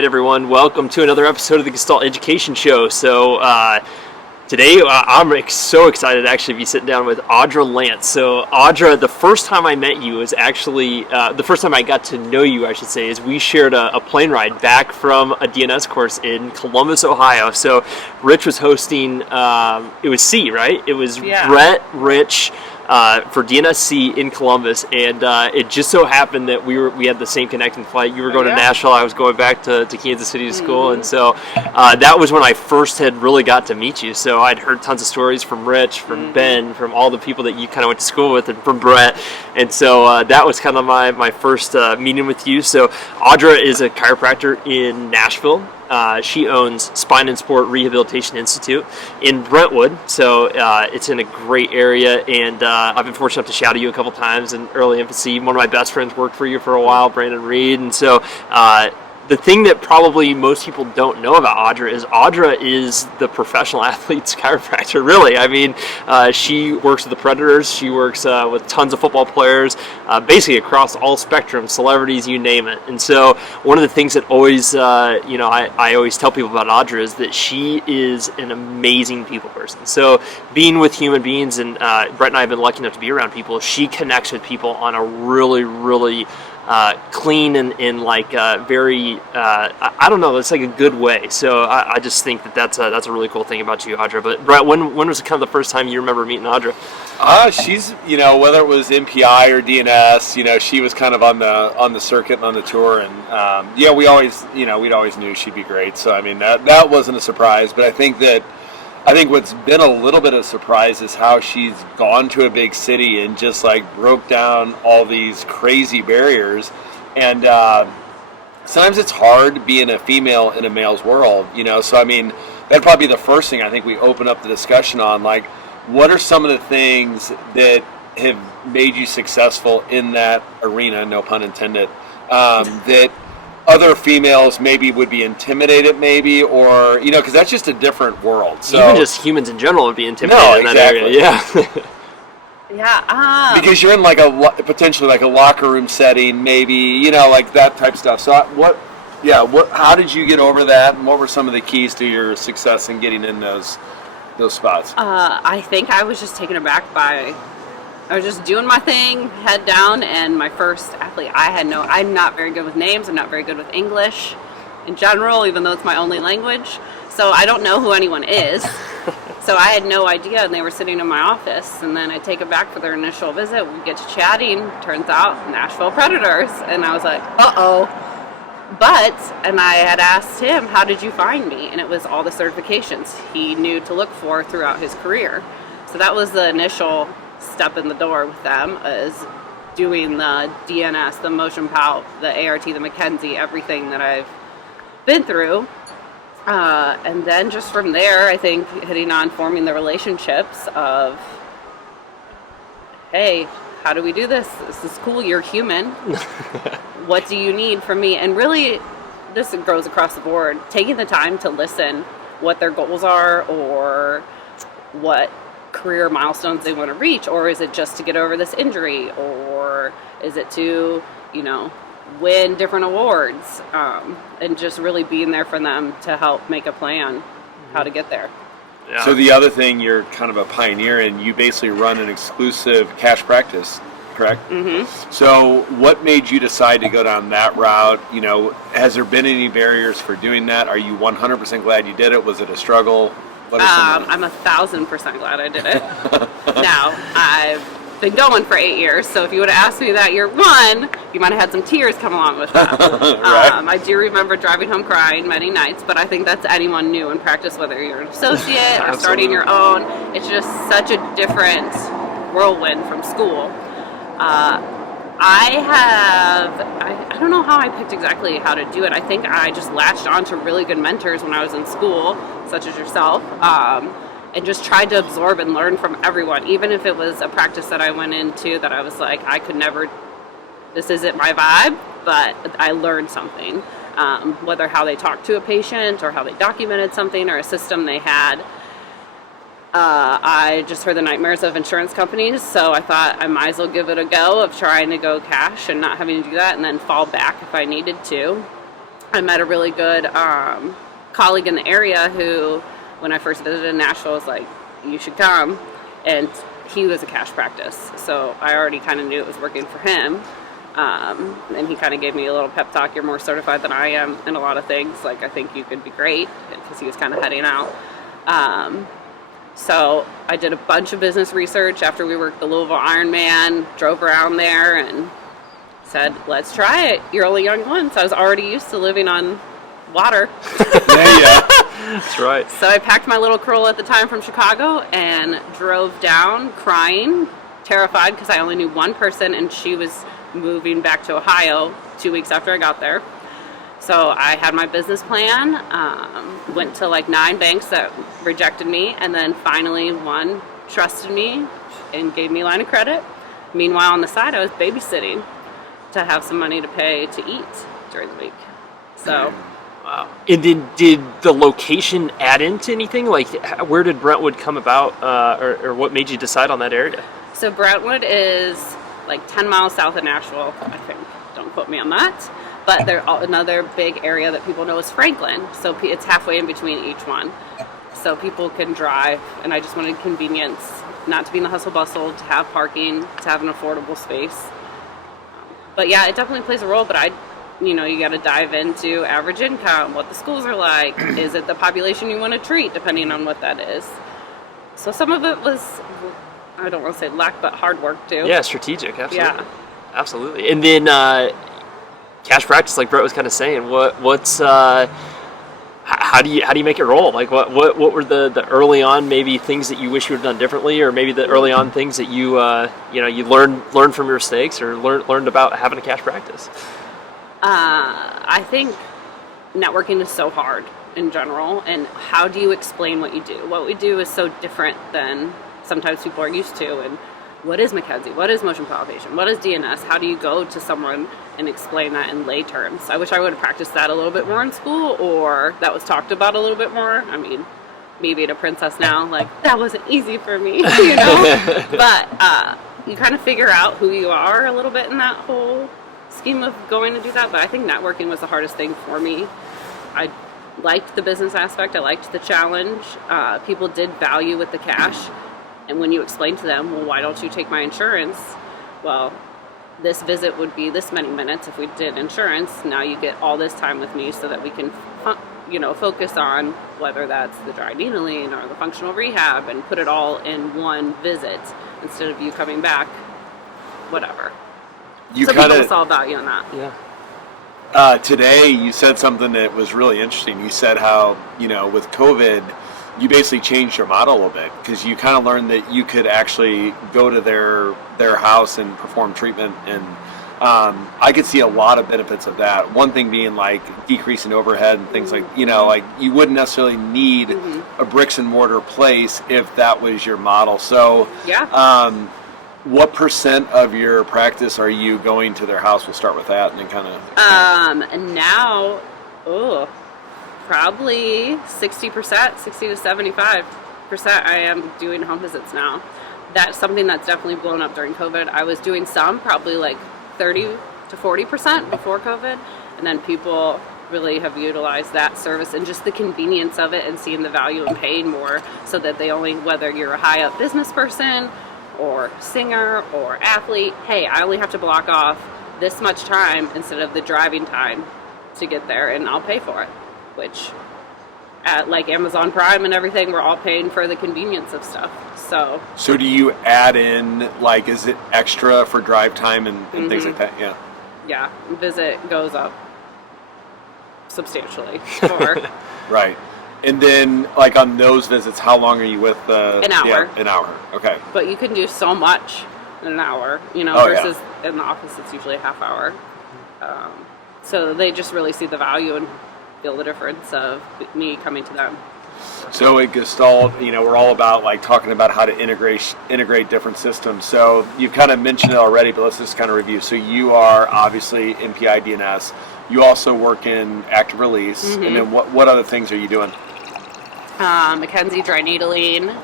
right, everyone. Welcome to another episode of the Gestalt Education Show. So today I'm so excited to actually be sitting down with Audra Lance. So Audra, the first time I met you was actually, the first time I got to know you, I should say, is we shared a plane ride back from a DNS course in Columbus, Ohio. So Rich was hosting, it was C, right? It was Brett, Rich, for DNSC in Columbus, and it just so happened that we had the same connecting flight. You were going to Nashville, I was going back to Kansas City to school, and so that was when I first had really got to meet you. So I'd heard tons of stories from Rich, from Ben, from all the people that you kind of went to school with, and from Brett, and so that was kind of my first meeting with you. So Audra is a chiropractor in Nashville. She owns Spine Sport Rehabilitation Institute in Brentwood, so it's in a great area, and I've been fortunate enough to shadow you a couple times in early infancy. One of my best friends worked for you for a while, Brandon Reed, and so the thing that probably most people don't know about Audra is the professional athlete's chiropractor, really. I mean, she works with the Predators, she works with tons of football players, basically across all spectrums, celebrities, you name it. And so one of the things that always, I always tell people about Audra is that she is an amazing people person. So being with human beings, and Brett and I have been lucky enough to be around people, she connects with people on a really, really clean and like very, I don't know, it's like a good way. So I just think that's a really cool thing about you, Audra. But Brett, when was kind of the first time you remember meeting Audra? She's, whether it was MPI or DNS, she was kind of on the circuit and on the tour, and we always, we'd always knew she'd be great. So I mean, that wasn't a surprise. But I think what's been a little bit of a surprise is how she's gone to a big city and just like broke down all these crazy barriers. And sometimes it's hard being a female in a male's world, So I mean, that'd probably be the first thing I think we open up the discussion on. Like, what are some of the things that have made you successful in that arena, no pun intended, that other females maybe would be intimidated, maybe, or because that's just a different world. So even just humans in general would be intimidated in that area. Because you're in like potentially like a locker room setting, maybe like that type of stuff. So how did you get over that, and what were some of the keys to your success in getting in those spots? I think I was just taken aback by. I was just doing my thing, head down, and my first athlete, I'm not very good with names, I'm not very good with English in general, even though it's my only language, so I don't know who anyone is. So I had no idea, and they were sitting in my office, and then I take it back for their initial visit, we get to chatting, turns out Nashville Predators, and I was like, uh-oh. And I had asked him, how did you find me? And it was all the certifications he knew to look for throughout his career. So that was the initial step in the door with them, is doing the DNS, the motion pout, the ART, the McKenzie, everything that I've been through. And then just from there, I think hitting on forming the relationships of, hey, how do we do this? This is cool, you're human. What do you need from me? And really, this goes across the board, taking the time to listen what their goals are, or what career milestones they want to reach, or is it just to get over this injury, or is it to win different awards, and just really being there for them to help make a plan how to get there. So the other thing, you're kind of a pioneer in, you basically run an exclusive cash practice, correct? Mm-hmm. So what made you decide to go down that route? Has there been any barriers for doing that? Are you 100% glad you did it? Was it a struggle? I'm 1,000% glad I did it. Now, I've been going for 8 years, so if you would have asked me that year one, you might have had some tears come along with that. Right. I do remember driving home crying many nights, but I think that's anyone new in practice, whether you're an associate or starting your own. It's just such a different whirlwind from school. I don't know how I picked exactly how to do it. I think I just latched on to really good mentors when I was in school, such as yourself, and just tried to absorb and learn from everyone, even if it was a practice that I went into that I was like, this isn't my vibe, but I learned something, whether how they talked to a patient or how they documented something or a system they had. I just heard the nightmares of insurance companies, so I thought I might as well give it a go of trying to go cash and not having to do that, and then fall back if I needed to. I met a really good colleague in the area who, when I first visited Nashville, was like, you should come. And he was a cash practice, so I already kind of knew it was working for him. And he kind of gave me a little pep talk. You're more certified than I am in a lot of things. Like, I think you could be great, because he was kind of heading out. So I did a bunch of business research after we worked the Louisville Ironman, drove around there and said, let's try it. You're only young once. I was already used to living on water. Yeah. That's right. So I packed my little Corolla at the time from Chicago and drove down crying, terrified, because I only knew one person, and she was moving back to Ohio 2 weeks after I got there. So I had my business plan, went to like 9 banks that rejected me, and then finally one trusted me and gave me a line of credit. Meanwhile, on the side, I was babysitting to have some money to pay to eat during the week. So... Wow. And then did the location add into anything? Like, where did Brentwood come about, or what made you decide on that area? So Brentwood is like 10 miles south of Nashville, I think. Don't quote me on that. But another big area that people know is Franklin. So it's halfway in between each one. So people can drive, and I just wanted convenience, not to be in the hustle bustle, to have parking, to have an affordable space. But yeah, it definitely plays a role, but you got to dive into average income, what the schools are like. Is it the population you want to treat, depending on what that is? So some of it was, I don't want to say luck, but hard work too. Yeah, strategic, absolutely. Yeah. Absolutely. And then cash practice, like Brett was kind of saying, what's how do you make it roll? Like what were the early on maybe things that you wish you would have done differently, or maybe the early on things that you learned from your mistakes, or learned about having a cash practice? I think networking is so hard in general, and how do you explain what you do? What we do is so different than sometimes people are used to, and what is McKenzie? What is motion palpation? What is DNS? How do you go to someone and explain that in lay terms? I wish I would have practiced that a little bit more in school, or that was talked about a little bit more. I mean, me being a princess now, like, that wasn't easy for me, But you kind of figure out who you are a little bit in that whole scheme of going to do that. But I think networking was the hardest thing for me. I liked the business aspect. I liked the challenge. People did value with the cash. And when you explain to them, well, why don't you take my insurance? Well, this visit would be this many minutes if we did insurance. Now you get all this time with me so that we can, focus on whether that's the dry needling or the functional rehab, and put it all in one visit instead of you coming back, whatever. So people saw value in that. Yeah. Today, you said something that was really interesting. You said how, with COVID, you basically changed your model a little bit, because you kind of learned that you could actually go to their house and perform treatment, and I could see a lot of benefits of that. One thing being like decrease in overhead and things like, like you wouldn't necessarily need a bricks and mortar place if that was your model. So yeah. What % of your practice are you going to their house? We'll start with that, and then kind of. Now, probably 60%, 60 to 75% I am doing home visits now. That's something that's definitely blown up during COVID. I was doing some, probably like 30 to 40% before COVID, and then people really have utilized that service and just the convenience of it, and seeing the value in paying more, so that they only, whether you're a high up business person or singer or athlete, hey, I only have to block off this much time instead of the driving time to get there, and I'll pay for it. Which, at like Amazon Prime and everything, we're all paying for the convenience of stuff. So do you add in, like, is it extra for drive time and things like that? Yeah. Yeah, visit goes up substantially. Right. And then, like, on those visits, how long are you with an hour. Yeah, an hour. Okay. But you can do so much in an hour, versus in the office it's usually a half hour. So they just really see the value and feel the difference of me coming to them. So at Gestalt, we're all about like talking about how to integrate different systems. So you've kind of mentioned it already, but let's just kind of review. So you are obviously MPI DNS. You also work in active release, and then what other things are you doing? McKenzie dry needling. I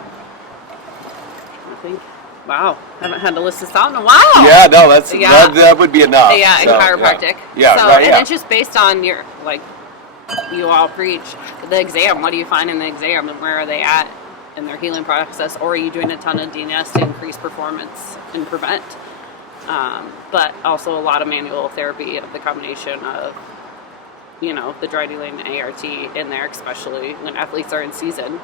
think. Wow, haven't had to list this out in a while. Yeah, no, that would be enough. Yeah, and chiropractic. Yeah, so, right. And it's just based on your you all preach the exam. What do you find in the exam, and where are they at in their healing process? Or are you doing a ton of DNS to increase performance and prevent? But also a lot of manual therapy of the combination of, the dry needling and ART in there, especially when athletes are in season.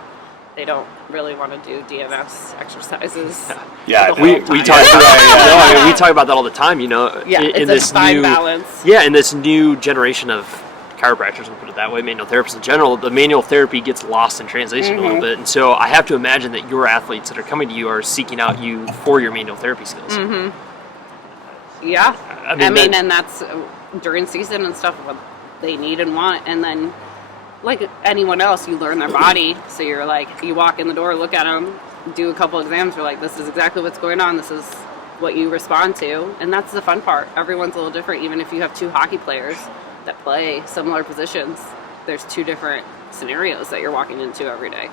They don't really want to do DNS exercises. Yeah, we talk we talk about that all the time. In it's this a fine new balance. Yeah, in this new generation of chiropractors, we'll put it that way, manual therapists in general, the manual therapy gets lost in translation a little bit, and so I have to imagine that your athletes that are coming to you are seeking out you for your manual therapy skills. Yeah, I mean, and that's during season and stuff, what they need and want, and then like anyone else, you learn their body. So you're like, you walk in the door, look at them, do a couple exams. You're like, this is exactly what's going on. This is what you respond to. And that's the fun part. Everyone's a little different. Even if you have two hockey players that play similar positions, there's two different scenarios that you're walking into every day.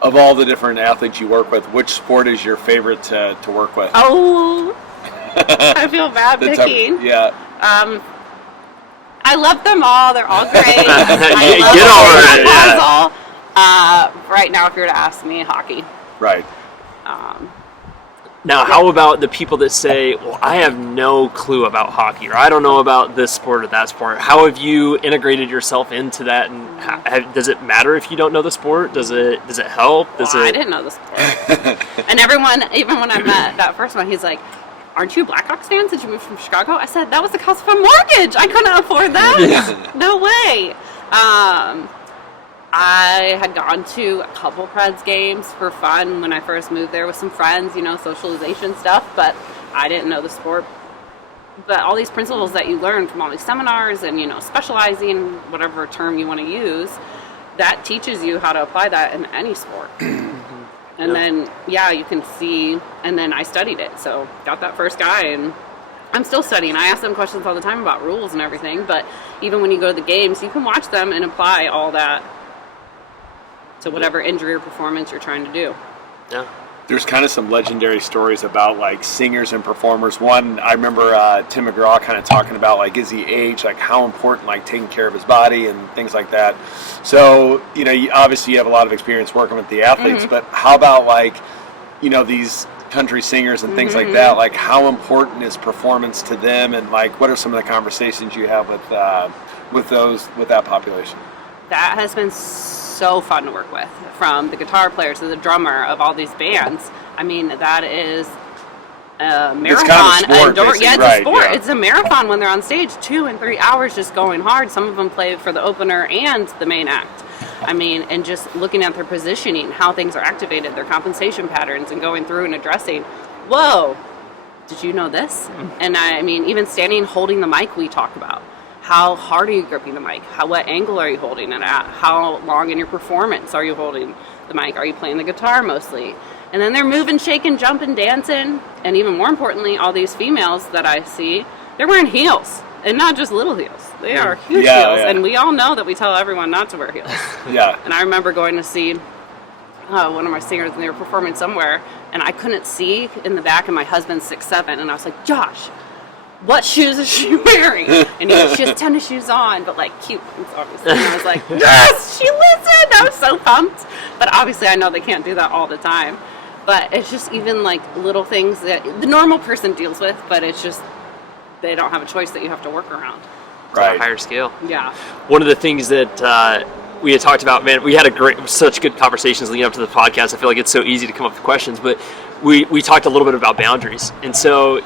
Of all the different athletes you work with, which sport is your favorite to work with? Oh, I feel bad picking. Yeah. I love them all. They're all great. Get over it. Yeah. Right now, if you were to ask me, hockey. Right. Now, how about the people that say, well, I have no clue about hockey, or I don't know about this sport or that sport? How have you integrated yourself into that? And does it matter if you don't know the sport? Does it help? I didn't know the sport. And everyone, even when I met that first one, he's like, aren't you Blackhawks fans? Did you move from Chicago? I said, that was the cost of a mortgage. I couldn't afford that. Yeah. No way. I had gone to a couple Preds games for fun when I first moved there with some friends, socialization stuff, but I didn't know the sport. But all these principles that you learn from all these seminars and, specializing, whatever term you want to use, that teaches you how to apply that in any sport. And then, you can see, and then I studied it. So got that first guy, and I'm still studying. I ask them questions all the time about rules and everything, but even when you go to the games, you can watch them and apply all that to whatever injury or performance you're trying to do. Yeah. There's kind of some legendary stories about like singers and performers. One, I remember Tim McGraw kind of talking about like as he aged, like how important like taking care of his body and things like that. So, obviously you have a lot of experience working with the athletes, but how about like, these country singers and things like that? Like how important is performance to them, and like what are some of the conversations you have with that population? That has been so fun to work with, from the guitar players to the drummer of all these bands. I mean, that is a marathon. It's kind of a sport, it's a sport. Yeah. It's a marathon when they're on stage, 2 and 3 hours just going hard. Some of them play for the opener and the main act. I mean, and just looking at their positioning, how things are activated, their compensation patterns, and going through and addressing, whoa, did you know this? And I mean, even standing holding the mic, we talk about. How hard are you gripping the mic? What angle are you holding it at? How long in your performance are you holding the mic? Are you playing the guitar mostly? And then they're moving, shaking, jumping, dancing. And even more importantly, all these females that I see, they're wearing heels. And not just little heels. They are huge heels. Yeah. And we all know that we tell everyone not to wear heels. Yeah. And I remember going to see one of my singers, and they were performing somewhere, and I couldn't see in the back, and my husband's 6'7", and I was like, Josh, what shoes is she wearing? And he goes, she has tennis shoes on, but like cute ones, obviously. And I was like, yes, she listened. I was so pumped. But obviously I know they can't do that all the time. But it's just even like little things that the normal person deals with, but it's just, they don't have a choice that you have to work around. Right. On a higher scale. Yeah. One of the things that we had talked about, man, we had such good conversations leading up to the podcast. I feel like it's so easy to come up with questions, but we talked a little bit about boundaries. And so,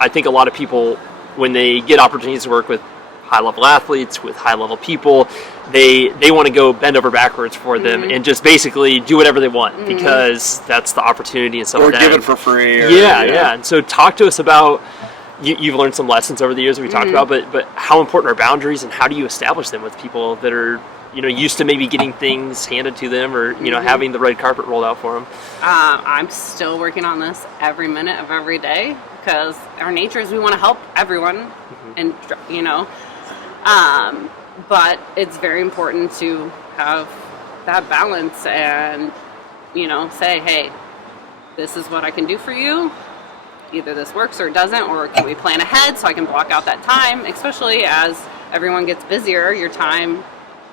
I think a lot of people, when they get opportunities to work with high-level athletes, with high-level people, they want to go bend over backwards for them and just basically do whatever they want because that's the opportunity and stuff like that. Or give it for free. Yeah. And so talk to us about, you've learned some lessons over the years that we talked about, but how important are boundaries, and how do you establish them with people that are used to maybe getting things handed to them, or having the red carpet rolled out for them? I'm still working on this every minute of every day, because our nature is we want to help everyone, and but it's very important to have that balance and say, hey, this is what I can do for you. Either this works or it doesn't, or can we plan ahead so I can block out that time, especially as everyone gets busier, your time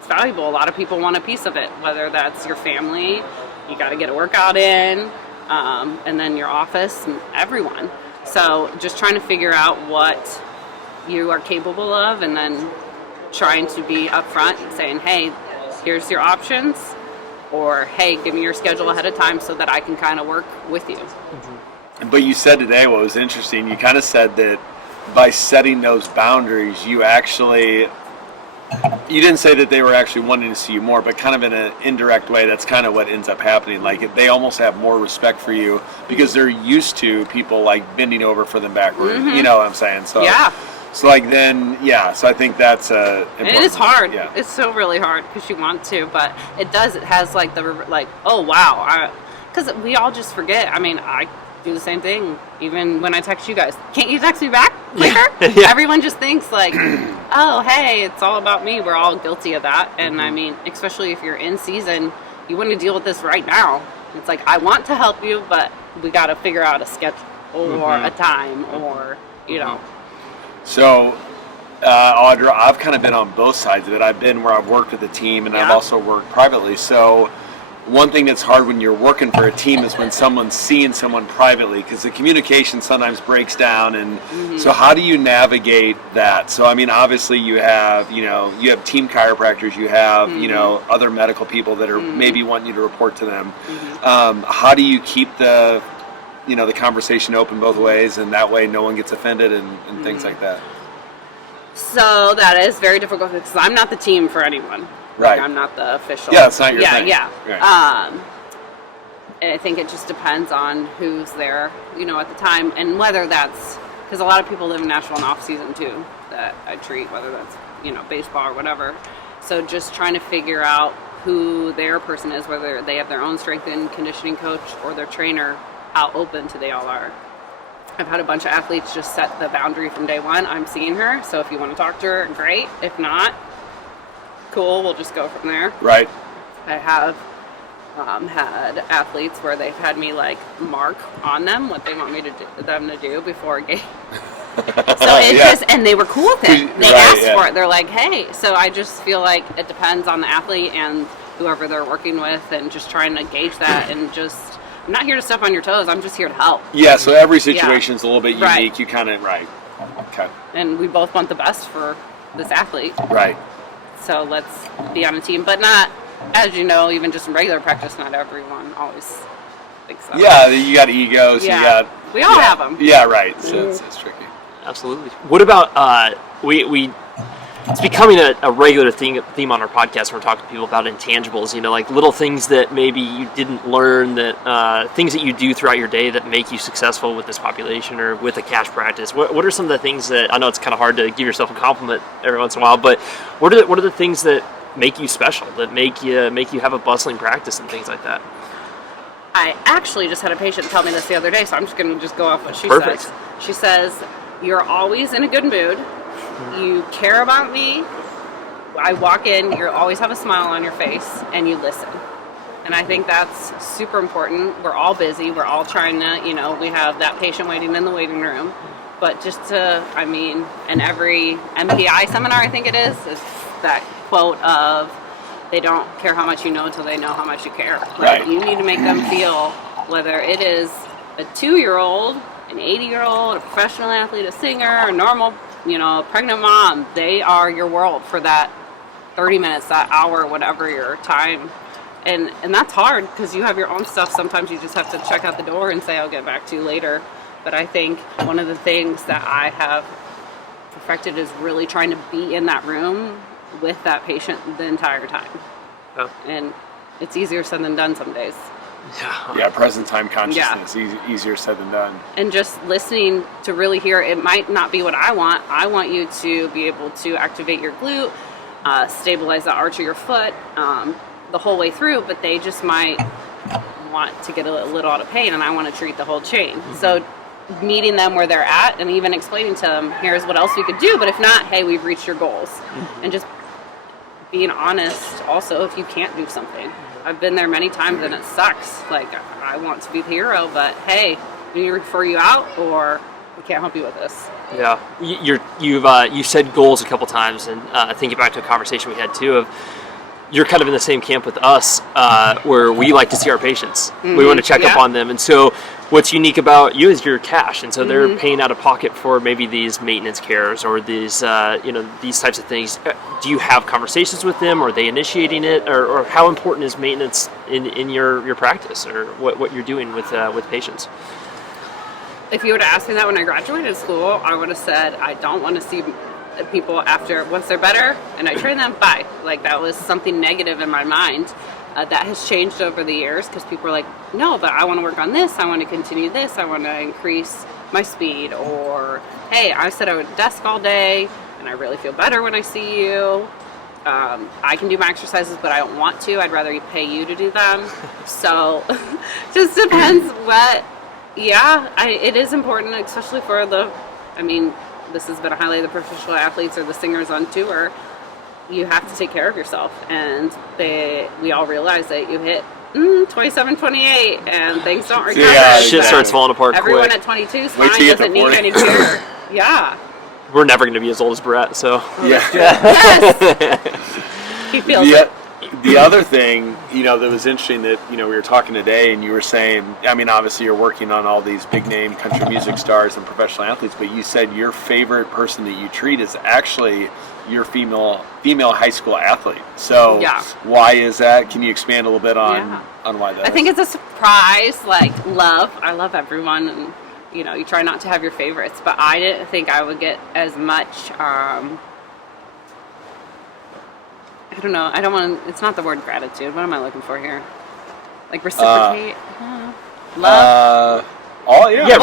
it's valuable. A lot of people want a piece of it, whether that's your family, you got to get a workout in, and then your office and everyone. So just trying to figure out what you are capable of, and then trying to be upfront and saying, hey, here's your options, or hey, give me your schedule ahead of time so that I can kind of work with you. But you said today, what was interesting, you kind of said that by setting those boundaries, you didn't say that they were actually wanting to see you more, but kind of in an indirect way, that's kind of what ends up happening. Like, they almost have more respect for you because they're used to people like bending over for them backward. You know what I'm saying? So Yeah. So like then, yeah. So I think that's important. It is hard. Yeah. It's so really hard because you want to, but it does. It has like oh wow, because we all just forget. I mean, I do the same thing. Even when I text you guys, can't you text me back quicker? Yeah. Everyone just thinks like, oh hey, it's all about me. We're all guilty of that, and I mean, especially if you're in season, you want to deal with this right now. It's like, I want to help you, but we got to figure out a schedule or a time, or you know. So, Audra, I've kind of been on both sides of it. I've been where I've worked with a team, and I've also worked privately. So, one thing that's hard when you're working for a team is when someone's seeing someone privately, because the communication sometimes breaks down. And so, how do you navigate that? So, I mean, obviously, you have team chiropractors, you have other medical people that are maybe wanting you to report to them. How do you keep the conversation open both ways, and that way no one gets offended and things like that? So that is very difficult because I'm not the team for anyone. Right. Like, I'm not the official. Yeah, it's not your thing. Yeah. Right. I think it just depends on who's there, at the time, and whether that's because a lot of people live in Nashville in off season too that I treat, whether that's baseball or whatever. So just trying to figure out who their person is, whether they have their own strength and conditioning coach or their trainer, how open to they all are. I've had a bunch of athletes just set the boundary from day one. I'm seeing her, so if you want to talk to her, great. If not, cool, we'll just go from there. Right. I have had athletes where they've had me mark on them what they want me them to do before a game. So it's just, and they were cool with it. They asked for it. They're like, hey. So I just feel like it depends on the athlete and whoever they're working with, and just trying to gauge that, and just, I'm not here to step on your toes. I'm just here to help. Yeah, so every situation is a little bit unique. Right. You kind of, okay. And we both want the best for this athlete. Right. So let's be on a team. But not, as you know, even just in regular practice, not everyone always thinks that. Yeah, you got egos. Yeah. We all have them. Yeah, right. So it's tricky. Absolutely. What about, it's becoming a regular theme on our podcast when we're talking to people about intangibles, like little things that maybe you didn't learn, that things that you do throughout your day that make you successful with this population or with a cash practice. What are some of the things that, I know it's kind of hard to give yourself a compliment every once in a while, but what are the things that make you special, that make you have a bustling practice and things like that? I actually just had a patient tell me this the other day, so I'm just going to go off what she Perfect. says. She says, you're always in a good mood. You care about me. I walk in, you always have a smile on your face, and you listen. And I think that's super important. We're all busy. We're all trying to, we have that patient waiting in the waiting room. But just to, in every MPI seminar, I think it is that quote of, they don't care how much you know until they know how much you care. Right. You need to make them feel, whether it is a 2-year-old, an 80-year-old, a professional athlete, a singer, a normal, pregnant mom, they are your world for that 30 minutes, that hour, whatever your time. And that's hard because you have your own stuff. Sometimes you just have to check out the door and say, I'll get back to you later. But I think one of the things that I have perfected is really trying to be in that room with that patient the entire time. Oh. And it's easier said than done some days. Yeah, present time consciousness, easier said than done. And just listening to really hear, it might not be what I want. I want you to be able to activate your glute, stabilize the arch of your foot the whole way through, but they just might want to get a little out of pain, and I want to treat the whole chain. Mm-hmm. So meeting them where they're at and even explaining to them, here's what else we could do, but if not, hey, we've reached your goals. Mm-hmm. And just being honest also if you can't do something. I've been there many times and it sucks. I want to be the hero, but hey, we need to refer you out, or we can't help you with this. Yeah, you've said goals a couple times, and thinking back to a conversation we had too of you're kind of in the same camp with us, where we like to see our patients. We want to check up on them. And so what's unique about you is you're cash. And so they're paying out of pocket for maybe these maintenance cares or these, these types of things. Do you have conversations with them? Are they initiating it? Or how important is maintenance in your practice, or what you're doing with patients? If you would have asked me that when I graduated school, I would have said, I don't want to see people once they're better and I train them, bye. Like, that was something negative in my mind. That has changed over the years, because people are like, no, but I want to work on this, I want to continue this, I want to increase my speed, or hey, I said I would desk all day and I really feel better when I see you. I can do my exercises, but I don't want to. I'd rather pay you to do them. So just depends what. It is important, especially for this has been a highlight of the professional athletes or the singers on tour. You have to take care of yourself, and we all realize that you hit 27, 28, and things don't recover. Yeah, shit starts falling apart Everyone quick. at 22 is Wait till fine, you get doesn't to 40. need any care. Yeah. We're never going to be as old as Brett, so. Yeah. Yes. He feels it. The other thing, that was interesting that, we were talking today and you were saying, obviously you're working on all these big name country music stars and professional athletes, but you said your favorite person that you treat is actually your female high school athlete. So why is that? Can you expand a little bit on why that is? I think it's a surprise, love. I love everyone, and you try not to have your favorites, but I didn't think I would get as much, I don't know. I don't want to, it's not the word gratitude. What am I looking for here? Like reciprocate? Love? Yeah,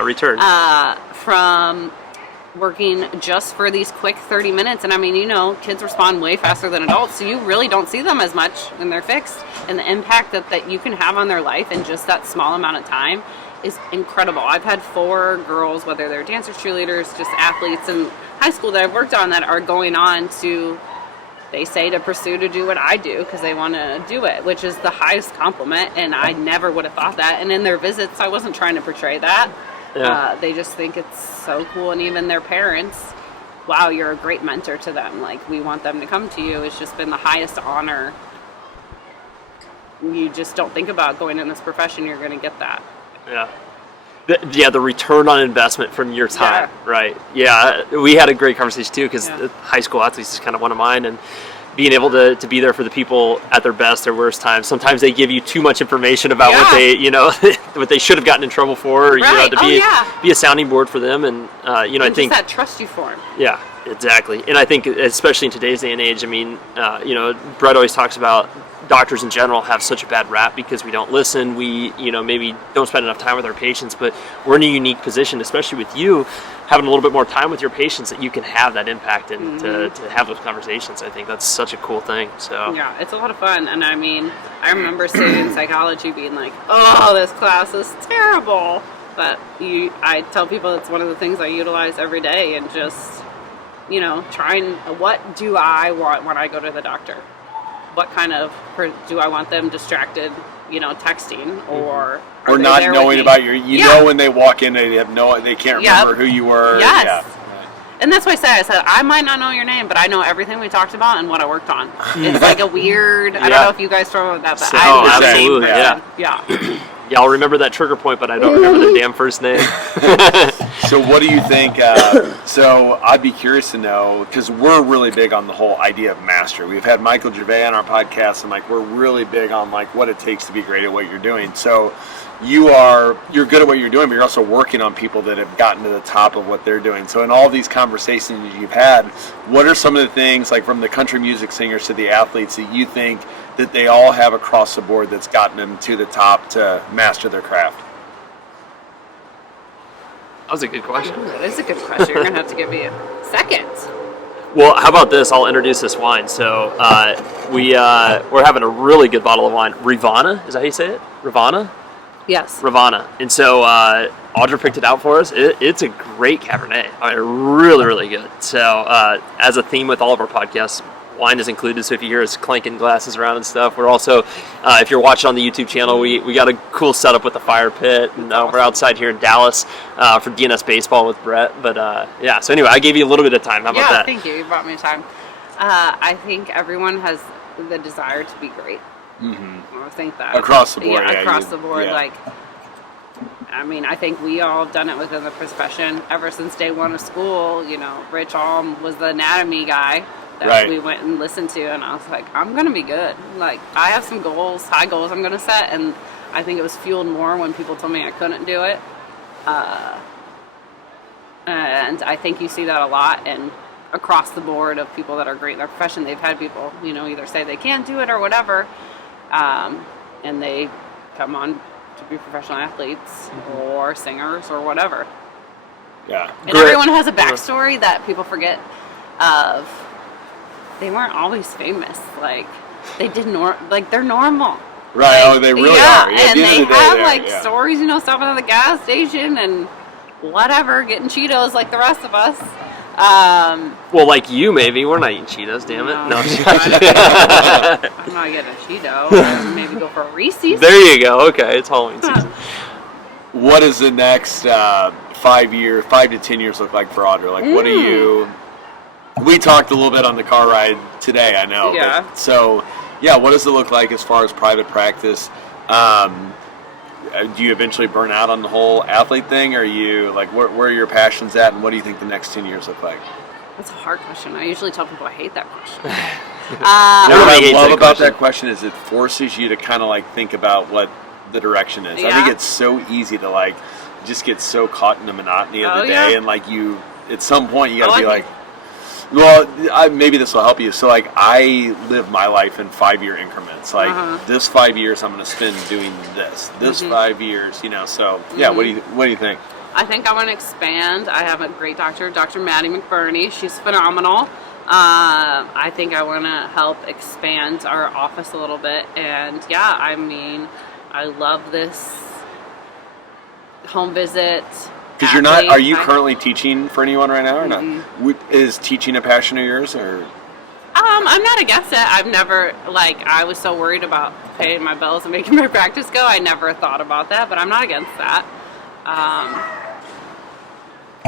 return. Return. From working just for these quick 30 minutes. And kids respond way faster than adults, so you really don't see them as much when they're fixed. And the impact that you can have on their life in just that small amount of time is incredible. I've had 4 girls, whether they're dancers, cheerleaders, just athletes in high school that I've worked on, that are going on to, they say, to pursue to do what I do because they want to do it, which is the highest compliment, and I never would have thought that. And in their visits, I wasn't trying to portray that. They just think it's so cool, and even their parents, wow, you're a great mentor to them. Like, we want them to come to you. It's just been the highest honor. You just don't think about going in this profession, you're going to get that. Yeah. The return on investment from your time, right? Yeah, we had a great conversation too, because high school athletes is kind of one of mine, and being able to be there for the people at their best, their worst times. Sometimes they give you too much information about what they, what they should have gotten in trouble for, or, to be a sounding board for them, and I think that trust you form. Yeah, exactly. And I think, especially in today's day and age, Brett always talks about doctors in general have such a bad rap because we don't listen. We, maybe don't spend enough time with our patients, but we're in a unique position, especially with you having a little bit more time with your patients, that you can have that impact and to have those conversations. I think that's such a cool thing. So yeah, it's a lot of fun. And I remember studying psychology being like, oh, this class is terrible. But I tell people it's one of the things I utilize every day, and just, trying, what do I want when I go to the doctor? What kind of, do I want them distracted, texting, or not knowing about know when they walk in, they can't remember who you were. Yes. And that's why I said, I might not know your name, but I know everything we talked about and what I worked on. It's like a weird, I don't know if you guys struggle with that, but I'm the same person. Yeah, I'll remember that trigger point, but I don't remember the damn first name. So what do you think, so I'd be curious to know, because we're really big on the whole idea of mastery. We've had Michael Gervais on our podcast, and we're really big on what it takes to be great at what you're doing. So you're good at what you're doing, but you're also working on people that have gotten to the top of what they're doing. So in all these conversations you've had, what are some of the things, from the country music singers to the athletes, that you think that they all have across the board that's gotten them to the top to master their craft? That was a good question. That is a good question. You're going to have to give me a second. Well, how about this? I'll introduce this wine. So we're having a really good bottle of wine. Rivanna, is that how you say it? Rivanna? Yes. Rivanna. And so Audra picked it out for us. It's a great Cabernet. Really, really good. So as a theme with all of our podcasts, wine is included, so if you hear us clanking glasses around and stuff, we're also, if you're watching on the YouTube channel, we got a cool setup with the fire pit, and we're outside here in Dallas for DNS baseball with Brett. But so anyway, I gave you a little bit of time. How about that? Thank you. You brought me time. I think everyone has the desire to be great. I think that Across the board, across the board. yeah. Like, I mean, I think we all have done it within the profession ever since day one of school. You know, Rich Alm was the anatomy guy that Right. we went and listened to, and I was like, I'm gonna be good. Like, I have some goals, high goals I'm gonna set, and I think it was fueled more when people told me I couldn't do it. And I think you see that a lot, and across the board of people that are great in their profession, they've had people, you know, either say they can't do it or whatever, and they come on to be professional athletes or singers or whatever. Yeah. And everyone has a backstory that people forget of. They weren't always famous. Like, they did they're normal. Right. Like, Oh, they really yeah, are. Yeah, and they have like yeah. stories, you know, stopping at the gas station and whatever, getting Cheetos like the rest of us. Well, like you, maybe. We're not eating Cheetos, damn it. No. I'm not getting a Cheeto. Maybe go for a Reese's. There you go. Okay, it's Halloween season. What does the next 5 to 10 years look like for Audra? Like, what do you... We talked a little bit on the car ride today, I know. Yeah. But, so, yeah, what does it look like as far as private practice? Do you eventually burn out on the whole athlete thing? Or are you, like, where are your passions at, and what do you think the next 10 years look like? That's a hard question. I usually tell people I hate that question. What Everybody I hates love that about question. that question is it forces you to kind of, like, think about what the direction is. I think Yeah. it's so easy to, like, just get so caught in the monotony of the day, yeah. and, like, you, at some point, you got to be I like... Well, maybe this will help you. So, like, I live my life in 5-year increments. Like, this 5 years I'm going to spend doing this. This 5 years, you know. So, yeah. What do you think? I think I want to expand. I have a great doctor, Dr. Maddie McBurney. She's phenomenal. I think I want to help expand our office a little bit. And yeah, I mean, I love this home visit. Because you're not. Are you currently teaching for anyone right now, or not? Is teaching a passion of yours, or? I'm not against it. I've never, like, I was so worried about paying my bills and making my practice go. I never thought about that, but I'm not against that.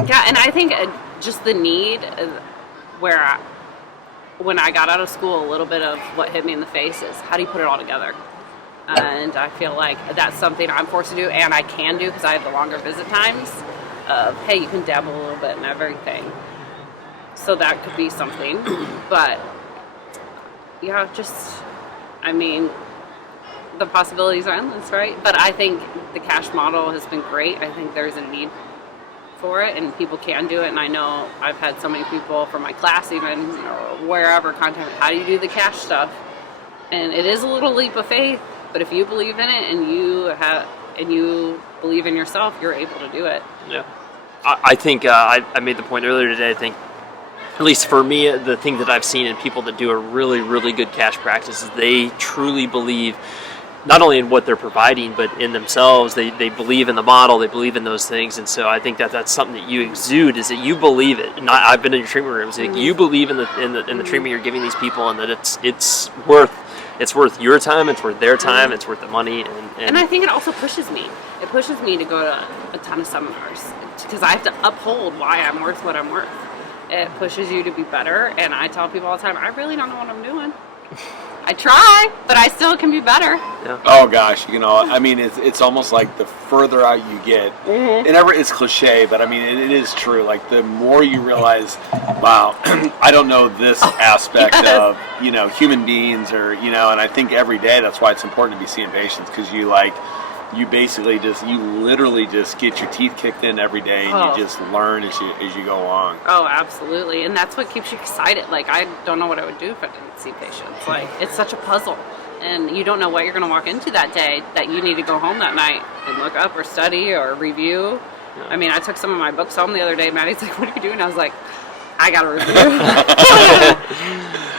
Yeah, and I think just the need when I got out of school, a little bit of what hit me in the face is how do you put it all together? And I feel like that's something I'm forced to do, and I can do because I have the longer visit times of, hey, you can dabble a little bit in everything. So that could be something. But, yeah, just, I mean, the possibilities are endless, right? But I think the cash model has been great. I think there's a need for it, and people can do it. And I know I've had so many people from my class, even, or wherever, contact me, how do you do the cash stuff? And it is a little leap of faith, but if you believe in it and you believe in yourself, you're able to do it. Yeah. I think I made the point earlier today. I think, at least for me, the thing that I've seen in people that do a really, really good cash practice is they truly believe not only in what they're providing, but in themselves. They believe in the model. They believe in those things. And so I think that's something that you exude, is that you believe it. And I've been in your treatment rooms. Like, you believe in the treatment you're giving these people, and that it's worth your time, it's worth their time, it's worth the money. And I think it also pushes me. It pushes me to go to a ton of seminars because I have to uphold why I'm worth what I'm worth. It pushes you to be better, and I tell people all the time, I really don't know what I'm doing. I try, but I still can be better. Yeah. Oh gosh, you know, I mean, it's almost like the further out you get, and it's cliche, but I mean, it is true. Like, the more you realize, wow, I don't know this aspect of, you know, human beings, or, you know, and I think every day that's why it's important to be seeing patients, because you basically you literally just get your teeth kicked in every day, and you just learn as you go along. Oh, absolutely. And that's what keeps you excited. Like, I don't know what I would do if I didn't see patients. Like, it's such a puzzle. And you don't know what you're going to walk into that day that you need to go home that night and look up or study or review. Yeah. I mean, I took some of my books home the other day. Maddie's like, what are you doing? I was like, I got to review.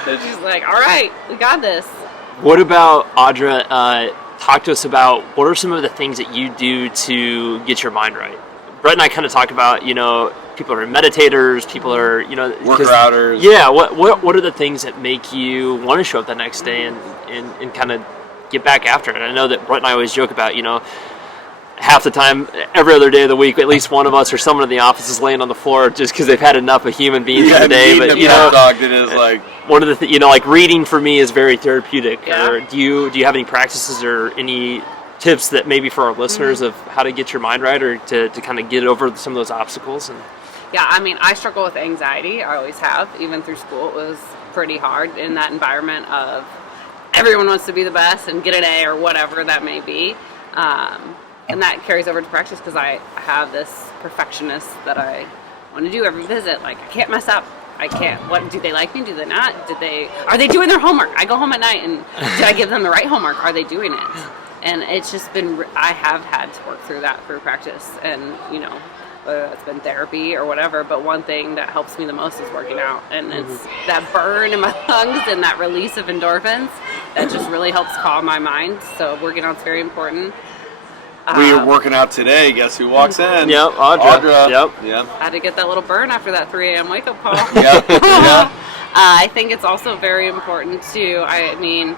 So she's like, all right, we got this. What about, Audra, talk to us about what are some of the things that you do to get your mind right? Brett and I kind of talked about, you know, people are meditators, people are, you know, work-outers. Yeah, what are the things that make you want to show up the next day and kind of get back after it? I know that Brett and I always joke about, you know, half the time, every other day of the week, at least one of us or someone in the office is laying on the floor just because they've had enough of human beings for the day. But dog that is like one of the like reading for me is very therapeutic. Yeah. Or do you have any practices or any tips that maybe for our listeners of how to get your mind right or to kind of get over some of those obstacles? And Yeah, I mean, I struggle with anxiety. I always have, even through school. It was pretty hard in that environment of everyone wants to be the best and get an A or whatever that may be. And that carries over to practice because I have this perfectionist that I want to do every visit. Like, I can't mess up. I can't. What do they like me? Do they not? Are they doing their homework? I go home at night and did I give them the right homework? Are they doing it? And it's just been, I have had to work through that through practice, and whether that's been therapy or whatever. But one thing that helps me the most is working out, and it's that burn in my lungs and that release of endorphins that just really helps calm my mind. So working out's very important. we were working out today. Guess who walks in? Yep, Audra. Yep. I had to get that little burn after that 3 a.m. wake up call. Yep. Yeah. I think it's also very important to,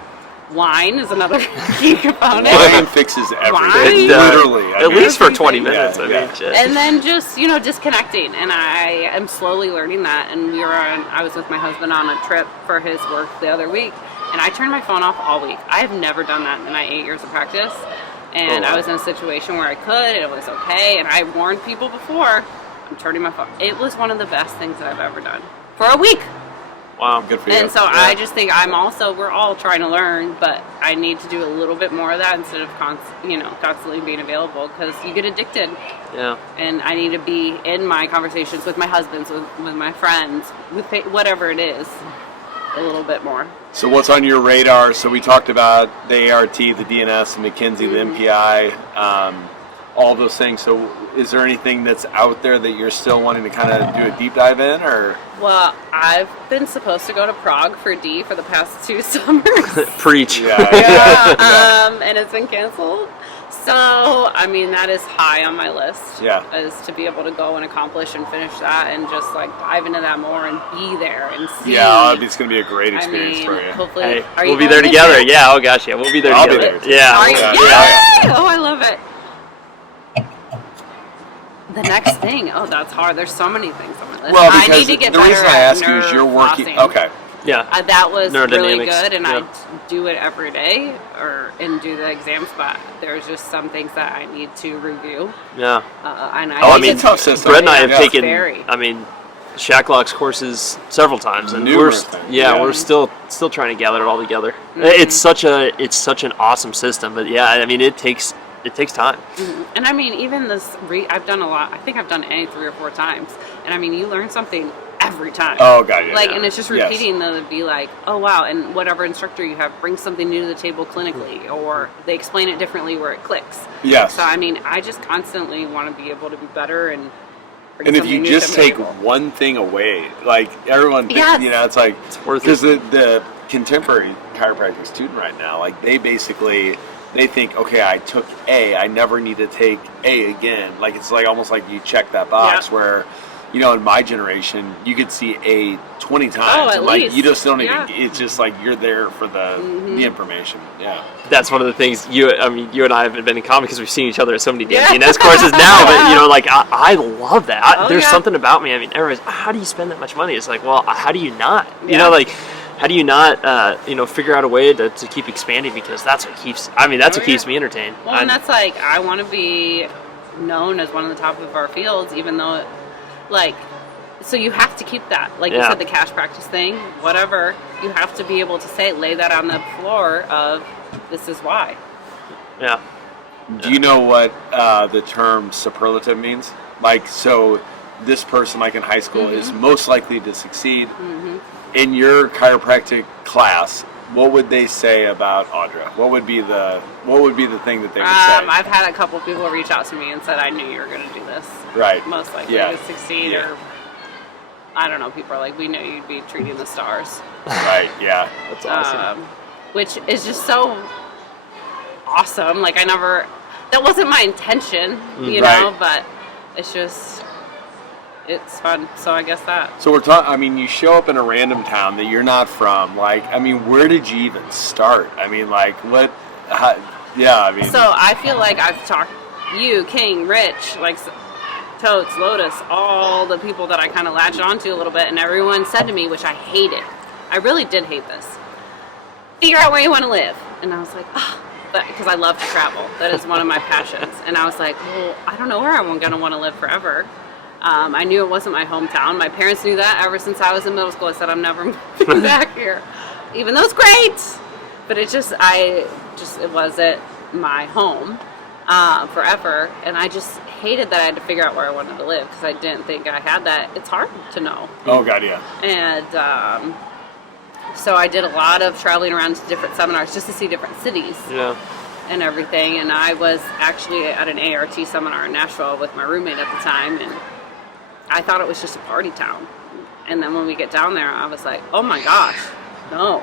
wine is another key component. Wine fixes everything. Wine? Literally. At least for 20 Everything. minutes. Yeah, I yeah. mean, shit. And then just, disconnecting. And I am slowly learning that. And I was with my husband on a trip for his work the other week. And I turned my phone off all week. I have never done that in my 8 years of practice. And I was in a situation where I could, and it was okay. And I warned people before, I'm turning my phone. It was one of the best things that I've ever done. For a week. Wow. Good for you. And so I just think we're all trying to learn, but I need to do a little bit more of that instead of constantly being available, because you get addicted. Yeah. And I need to be in my conversations with my husbands, with my friends, with whatever it is, a little bit more. So what's on your radar? So we talked about the ART, the DNS, the McKinsey, the MPI, all those things. So is there anything that's out there that you're still wanting to kind of do a deep dive in, or? Well, I've been supposed to go to Prague for D for the past 2 summers. Preach. Yeah. And it's been canceled. So, that is high on my list. Yeah. Is to be able to go and accomplish and finish that and just dive into that more and be there and see. Yeah, it's going to be a great experience for you. Hopefully. Hey, Are we'll you be there going together. this year? Yeah. Oh gosh. Yeah. We'll be there I'll be together. there, too. Yeah. Are you? Yeah. Yay! Oh, I love it. The next thing. Oh, that's hard. There's so many things on my list. Well, I because need to get the better reason I at ask you is you're nerve working. flossing. Okay. Yeah. That was really Neurodynamics, good, and yeah. I do it every day and do the exams, but there's just some things that I need to review. Yeah. And It's a tough system. Brett and I have Yeah. taken, Very. Shacklock's courses several times, and Numerous times. we're still trying to gather it all together. It's such an awesome system, but yeah, it takes time. And even this, I've done a lot. I think I've done A 3 or 4 times, and you learn something every time. Oh, God, yeah. And it's just repeating to be like, oh wow, and whatever instructor you have brings something new to the table clinically, or they explain it differently where it clicks. Yes. So I just constantly want to be able to be better and. And if you just take one thing away, everyone thinks, Yes. it's like, It's worth because it. the contemporary chiropractic student right now, they think, okay, I took A, I never need to take A again. It's almost like you check that box where, in my generation, you could see A 20 times. Oh, at and least. You just don't even, Yeah. it's just you're there for the information. Yeah. That's one of the things you and I have been in common because we've seen each other at so many damn DNS courses now. But I love that. There's something about me. Everybody's, how do you spend that much money? It's like, well, how do you not? Yeah. How do you not, figure out a way to keep expanding, because that's what keeps. That's what keeps me entertained. Well, and that's I want to be known as one of the top of our fields, even though, so you have to keep that. You said, the cash practice thing, whatever. You have to be able to lay that on the floor of, this is why. Yeah. Do you know what the term superlative means? So this person, in high school, is most likely to succeed. In your chiropractic class, what would they say about Audra? What would be the thing that they would say? I've had a couple people reach out to me and said, I knew you were going to do this. Right. Most likely to succeed, or I don't know, people are like, we knew you'd be treating the stars. Right, yeah. That's awesome. Which is just so awesome. That wasn't my intention, you know, but it's fun. So I guess that. So we're talking, you show up in a random town that you're not from. Where did you even start? So I feel like I've talked you, King, Rich, like Totes, Lotus, all the people that I kind of latched onto a little bit, and everyone said to me, which I hated, I really did hate this, figure out where you want to live. And I was like, because I love to travel. That is one of my passions. And I was like, well, I don't know where I'm going to want to live forever. I knew it wasn't my hometown. My parents knew that ever since I was in middle school. I said, I'm never moving back here. Even though it's great. But it wasn't my home forever. And I just hated that I had to figure out where I wanted to live because I didn't think I had that. It's hard to know. Oh, God, yeah. And so I did a lot of traveling around to different seminars just to see different cities. Yeah. And everything. And I was actually at an ART seminar in Nashville with my roommate at the time, and I thought it was just a party town. And then when we get down there, I was like, oh my gosh, no.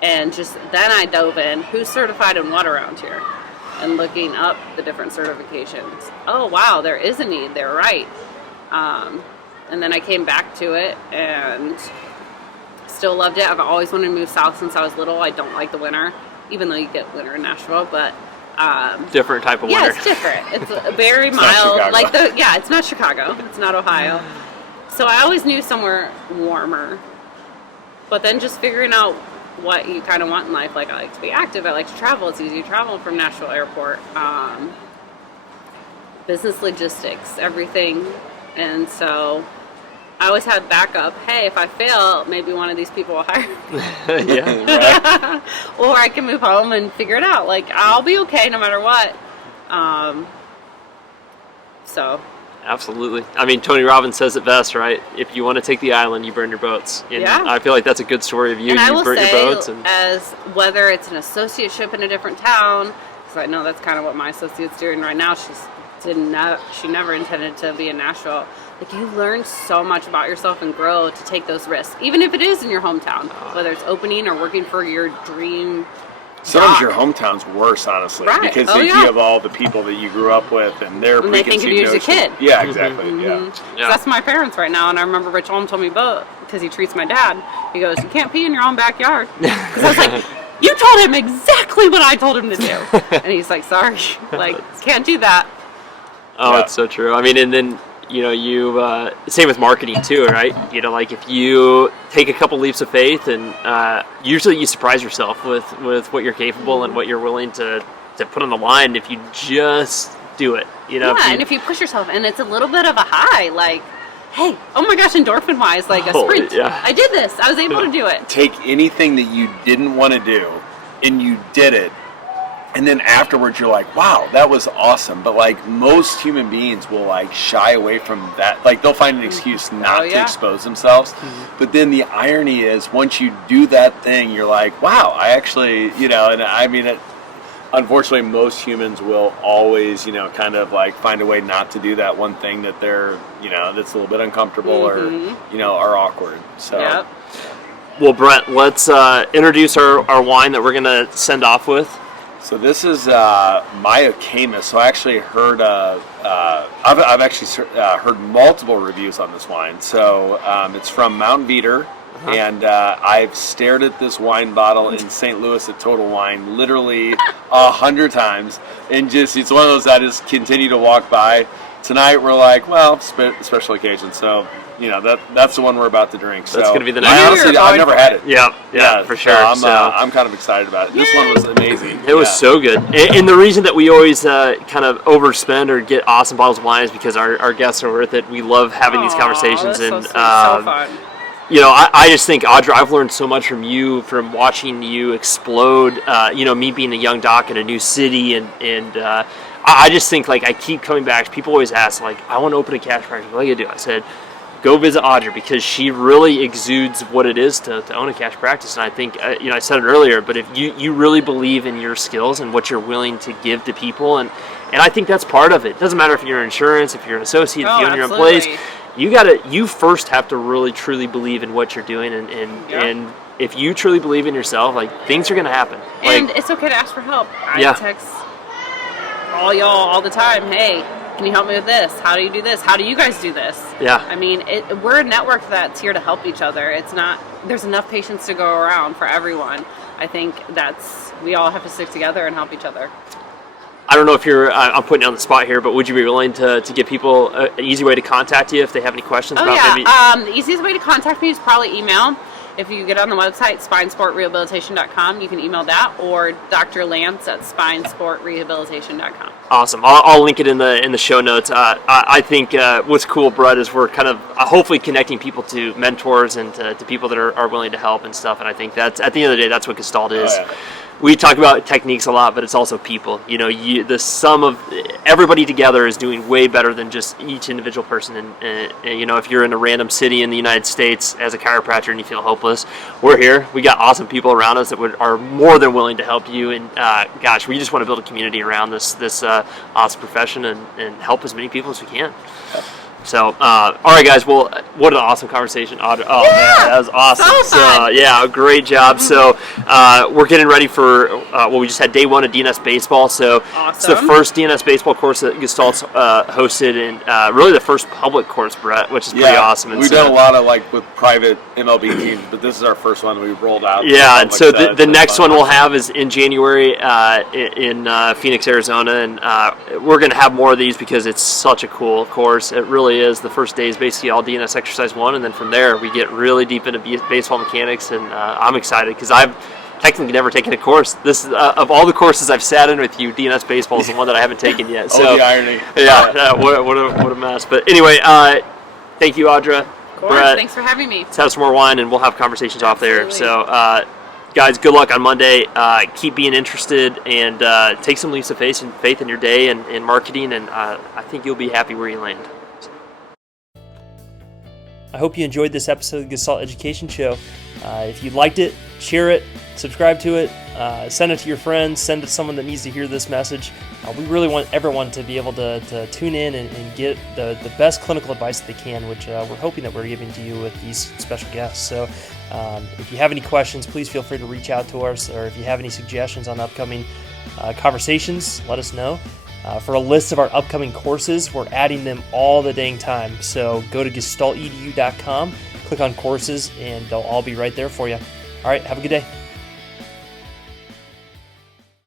And just then I dove in, who's certified in what around here? And looking up the different certifications. Oh wow, there is a need, they're right. And then I came back to it and still loved it. I've always wanted to move south since I was little. I don't like the winter, even though you get winter in Nashville, but different type of winter. Yeah, it's different. It's very mild. It's not Chicago. It's not Ohio. So I always knew somewhere warmer. But then just figuring out what you kind of want in life. Like, I like to be active. I like to travel. It's easy to travel from Nashville Airport. Business logistics, everything. And so I always had backup. Hey, if I fail, maybe one of these people will hire me. Yeah. Right. Or I can move home and figure it out. Like, I'll be okay no matter what. So. Absolutely. I mean, Tony Robbins says it best, right? If you want to take the island, you burn your boats. And yeah. I feel like that's a good story of you. And I you will burnt say, your boats. And as whether it's an associateship in a different town, because I know that's kind of what my associate's doing right now. She never intended to be in Nashville. Like, you learn so much about yourself and grow to take those risks, even if it is in your hometown, whether it's opening or working for your dream Sometimes doc. your hometown's worse, honestly, Right. because Oh, you yeah. have all the people that you grew up with and their And they think preconceived of you as a notions. kid. Yeah, exactly. Mm-hmm. Yeah. Yeah. That's my parents right now, and I remember Rich Olm told me both, because he treats my dad. He goes, you can't pee in your own backyard. Because I was like, you told him exactly what I told him to do. And he's like, sorry, like, can't do that. Oh, Yeah. it's so true. I mean, and then, same with marketing too, right? Like if you take a couple leaps of faith and usually you surprise yourself with what you're capable and what you're willing to put on the line if you just do it, And if you push yourself, and it's a little bit of a high, like, hey, oh my gosh, endorphin wise, like a sprint. Yeah. I did this. I was able to do it. Take anything that you didn't want to do and you did it. And then afterwards, you're like, wow, that was awesome. But, like, most human beings will, like, shy away from that. Like, they'll find an excuse not to expose themselves. Mm-hmm. But then the irony is, once you do that thing, you're like, wow, I actually, and I mean, unfortunately, most humans will always, kind of, like, find a way not to do that one thing that they're, that's a little bit uncomfortable Mm-hmm. or, are awkward. So. Yep. Well, Brent, let's introduce our wine that we're going to send off with. So this is Maya Camus. So I actually heard, I've actually heard multiple reviews on this wine. So it's from Mount Veeder, and I've stared at this wine bottle in St. Louis at Total Wine literally 100 times, and it's one of those I just continue to walk by. Tonight we're like, well, special occasion, so. That's the one we're about to drink. So that's going to be the next. I've never had it. Yeah, for sure. So I'm kind of excited about it. This one was amazing. It was so good. And the reason that we always kind of overspend or get awesome bottles of wine is because our guests are worth it. We love having these conversations. That's and so fun. I just think, Audra, I've learned so much from you, from watching you explode. Me being a young doc in a new city, and I just think, like, I keep coming back. People always ask, like, I want to open a cash practice. What do you do? I said, go visit Audra, because she really exudes what it is to own a cash practice. And I think, I said it earlier, but if you really believe in your skills and what you're willing to give to people, and I think that's part of it. It doesn't matter if you're in insurance, if you're an associate, if you own your own place. You first have to really truly believe in what you're doing, and if you truly believe in yourself, like, things are going to happen. And it's okay to ask for help. I text all y'all all the time, hey, can you help me with this? How do you do this? How do you guys do this? Yeah. I mean, we're a network that's here to help each other. There's enough patience to go around for everyone. I think we all have to stick together and help each other. I don't know if I'm putting you on the spot here, but would you be willing to give people an easy way to contact you if they have any questions about maybe? The easiest way to contact me is probably email. If you get on the website, spinesportrehabilitation.com, you can email that, or Dr. Lance at spinesportrehabilitation.com. Awesome. I'll link it in the show notes. I think what's cool, Brett, is we're kind of hopefully connecting people to mentors and to people that are willing to help and stuff. And I think that's, at the end of the day, that's what Gestalt is. Oh, yeah. We talk about techniques a lot, but it's also people. You know, the sum of everybody together is doing way better than just each individual person. And you know, if you're in a random city in the United States as a chiropractor and you feel hopeless, we're here. We got awesome people around us that are more than willing to help you. And gosh, we just want to build a community around this awesome profession and help as many people as we can. So, all right, guys. Well, what an awesome conversation, Audra. Oh, man, that was awesome. So fun. Yeah, great job. So, we're getting ready for, we just had day 1 of DNS baseball. So, It's the first DNS baseball course that Gestalt's hosted, and really the first public course, Brett, which is pretty awesome. And we've done a lot of with private MLB teams, but this is our first one we've rolled out. Yeah, and so the next one we'll have is in January in Phoenix, Arizona, and we're going to have more of these because it's such a cool course. It really is. The first day is basically all DNS exercise 1, and then from there we get really deep into baseball mechanics, and I'm excited because I've technically never taken a course. This is, of all the courses I've sat in with you, DNS baseball is the one that I haven't taken yet. So, the irony. Yeah, what a mess. But anyway, thank you, Audra. Of course, Brett, thanks for having me. let's have some more wine and we'll have conversations off there. Absolutely. So, guys, good luck on Monday. Keep being interested and take some leaps of faith in your day and in marketing, and I think you'll be happy where you land. I hope you enjoyed this episode of the Gestalt Education Show. If you liked it, share it, subscribe to it, send it to your friends, send it to someone that needs to hear this message. We really want everyone to be able to tune in and get the best clinical advice that they can, which we're hoping that we're giving to you with these special guests. So if you have any questions, please feel free to reach out to us, or if you have any suggestions on upcoming conversations, let us know. For a list of our upcoming courses, we're adding them all the dang time. So go to gestaltedu.com, click on courses, and they'll all be right there for you. All right, have a good day.